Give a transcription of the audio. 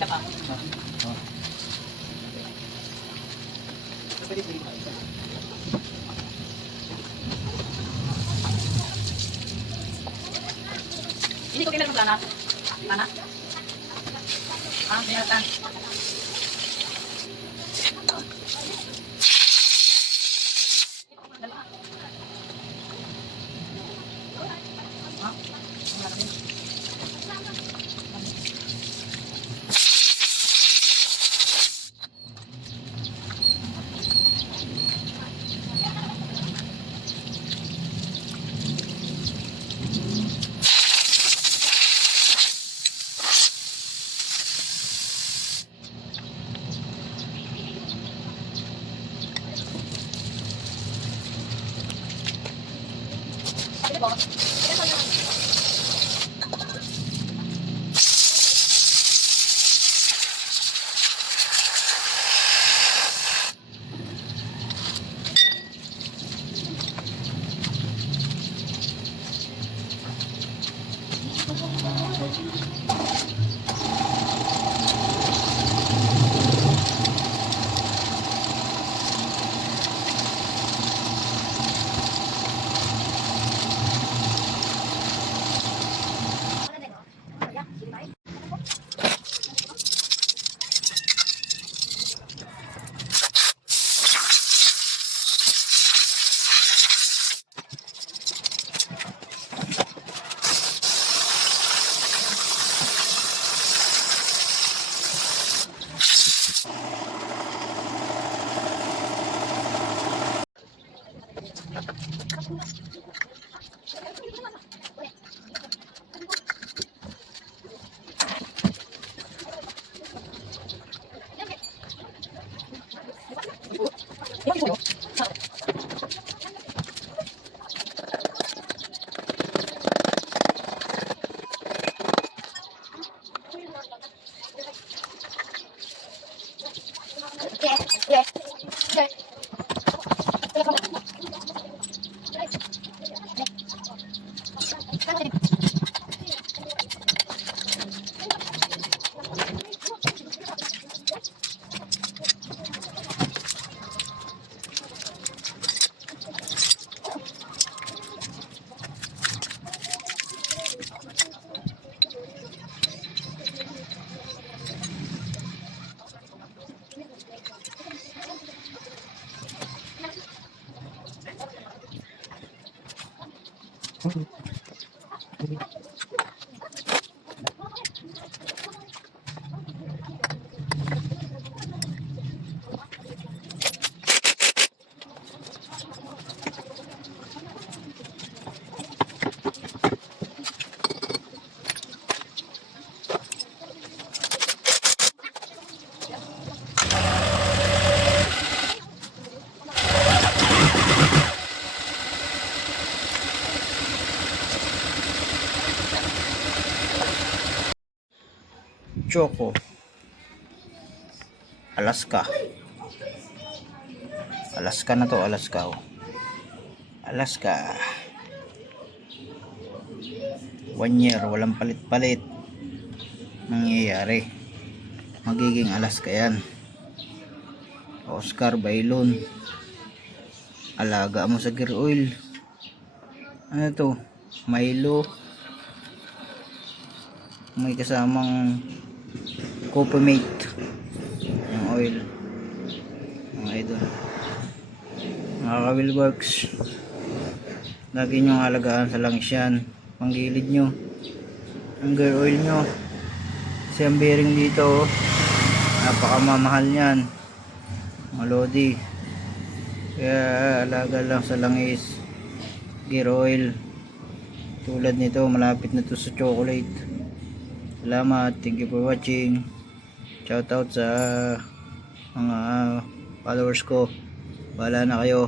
Ini ko meron plana. Plana? Ah, meron plan. Choco, Alaska. Alaska na to, Alaska. Oh. Alaska. 1 year, walang palit-palit. Nangyayari. Magiging Alaska yan. Oscar Bailon. Alaga mo sa gear oil. Ano to? Milo. May kasamang Copamate yung oil, mga idol. Mga ka-Wilworks, lagi nyo alagaan sa langis yan, panggilid nyo ang gear oil nyo, kasi ang bearing dito napakamamahal nyan, mga lodi. Kaya alaga lang sa langis, gear oil. Tulad nito, malapit na to sa chocolate. Salamat, thank you for watching. Shoutout sa mga followers ko. Bahala na kayo.